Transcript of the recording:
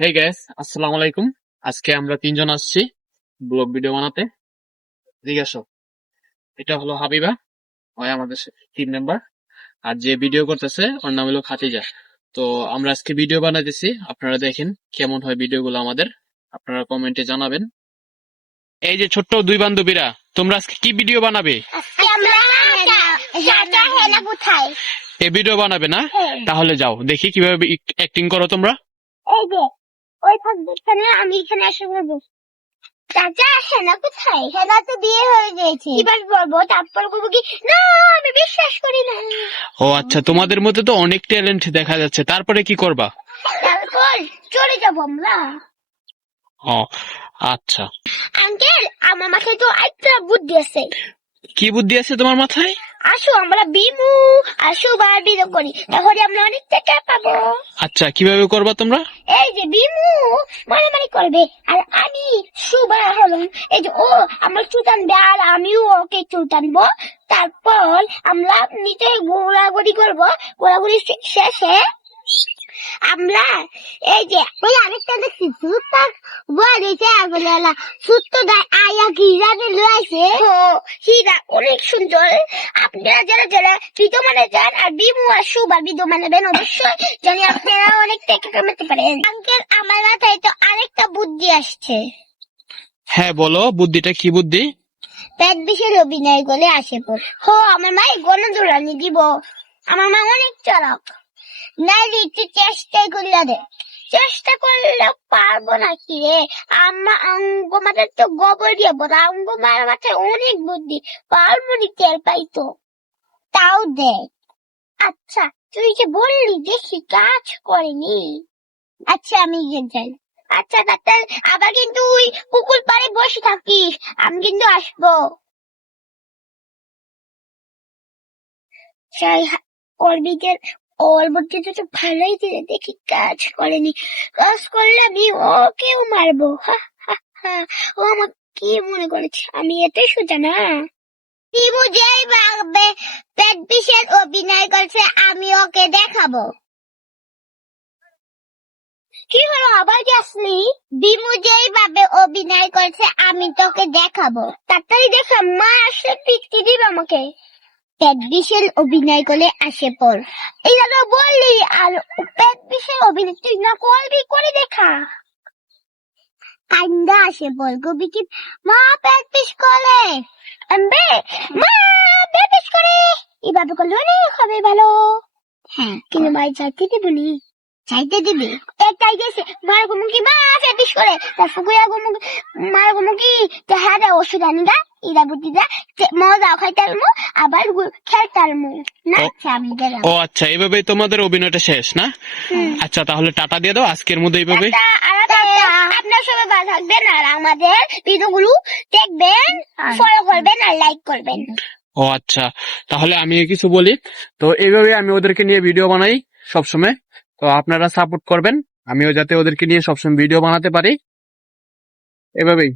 হে gas, আসসালামু আলাইকুম। আজকে আমরা তিনজন আসছি ব্লগ ভিডিও বানাতে। এদিকে আসো। এটা হলো হাবিবা, ওই আমাদের টিম মেম্বার। আর যে ভিডিও করতেছে ওর নাম হলো খাতিজা। তো আমরা আজকে ভিডিও বানাইতেছি, আপনারা দেখেন কেমন হয় ভিডিওগুলো আমাদের, আপনারা কমেন্টে জানাবেন। এই যে ছোট্ট দুই বান্ধবীরা, তোমরা আজকে কি ভিডিও বানাবে? এই ভিডিও বানাবে না? তাহলে যাও দেখি কিভাবে অ্যাক্টিং করো তোমরা। এই যে ওই থাকবে এখানে, আমি এখানে এসে বলবো চাচা হেনা কোথায়? হেনা তো বিয়ে হয়ে গেছে। এবার বলবো, তারপর বলবো কি না আমি বিশ্বাস করি না। ও আচ্ছা, তোমাদের মধ্যে তো অনেক ট্যালেন্ট দেখা যাচ্ছে, তারপরে কি করবা? তারপর চলে যাবো আমরা। ও আচ্ছা, আঙ্কেল আমার মাথায় তো একটা বুদ্ধি আছে। কি বুদ্ধি আছে তোমার মাথায়? আসো আমরা বিমু আর সুবার বিরোধ করি, তাহলে আমরা অনেক টাকা পাবো। আচ্ছা, কিভাবে করবা তোমরা? এই যে বিমু মারামারি করবে আর আমি সুবা হলাম, এই যে ও আমার চুল টানবে আর আমিও ওকে চুল টানবো। তারপর আমরা নিচে ঘোরাঘুরি করবো, ঘোরাঘুরি শেষে আমরা এই যে ওই আরেকটা দেখছি সুতা বলেছে আগলা সুতো গায়ে আয়া ঘিরাতে লইছে। ও হীরা অনেক সুন্দর। আপনারা যারা যারা ভিডিও মানে যান আর বিমু আর সুবা ভিডিও বানাবেন অবশ্যই জানি আপনারা অনেক টাকা কামাতে পারেন। আঙ্কেল আমার মাথায় তো আরেকটা বুদ্ধি আসছে। হ্যাঁ বলো, বুদ্ধিটা কি বুদ্ধি? পেট বিশের অভিনয় করে আসে পর হো আমার মা গণদৌড়ানি দিব। আমার মা অনেক চালাক, নাইলে একটু চেষ্টাই করলে দে। চেষ্টা করলে পারবো না কি রে, আমার অঙ্গ মাথায় তো গোবর দিয়ে বলা, অঙ্গ মার মাথায় অনেক বুদ্ধি, পারবো নি টের পাইতো। তাও দেখ। আচ্ছা তুই যে বললি দেখি কাজ করেনি। আচ্ছা আমি যাই। আচ্ছা ডাক্তার, আবার কিন্তু ওই পুকুর পাড়ে বসে থাকিস, আমি কিন্তু আসবো। চাই অরবিটের অলবটে তো ভালোই দিলে, দেখি কাজ করেনি। কাজ করলে আমি ওকেও মারবো। হা হা হা, ও আমার কি মনে করেছে আমি এটাই সোজা না? বিমু যেই ভাবে পেট বিষের অভিনয় করছে আমি ওকে দেখাবো। কি হলো আবার কি আসলি? বিমু যেই ভাবে অভিনয় করছে আমি তোকে দেখাবো। তাড়াতাড়ি দেখা, মা আসলে পিকটি দিবে আমাকে। পেট বিশের অভিনয় করে আসে পর এটা তো বললি, আর পেট বিশের অভিনয় তুই না করবি, করে দেখা। কান্দা আসে পর কবি কি মা পেট পিস করে আনবে, মা পেট পিস করে এভাবে করলে অনেক হবে ভালো। হ্যাঁ কিন্তু ভাই চাইতে দিবনি, চাইতে দিবি একটাই গেছে মার গুমুকি মা পেট পিস করে, তারপর গুয়া গুমুকি মার গুমুকি হ্যাঁ রে ওষুধ আনি দা ইরা বুদ্ধি দা মজা খাইতালমু আবার খেলতালমু না। আচ্ছা আমি গেলাম। ও আচ্ছা, এইভাবেই তোমাদের অভিনয়টা শেষ না? আচ্ছা তাহলে টাটা দিয়ে দাও আজকের মধ্যে এইভাবে। আপনার সবাই ভালো থাকবেন আর আমাদের ভিডিওগুলো দেখবেন, ফলো করবেন আর লাইক করবেন। ও আচ্ছা, তাহলে আমি কিছু বলি। তো এইভাবে আমি ওদেরকে নিয়ে ভিডিও বানাই সবসময়, তো আপনারা সাপোর্ট করবেন, আমিও যাতে ওদেরকে নিয়ে সবসময় ভিডিও বানাতে পারি, এভাবেই।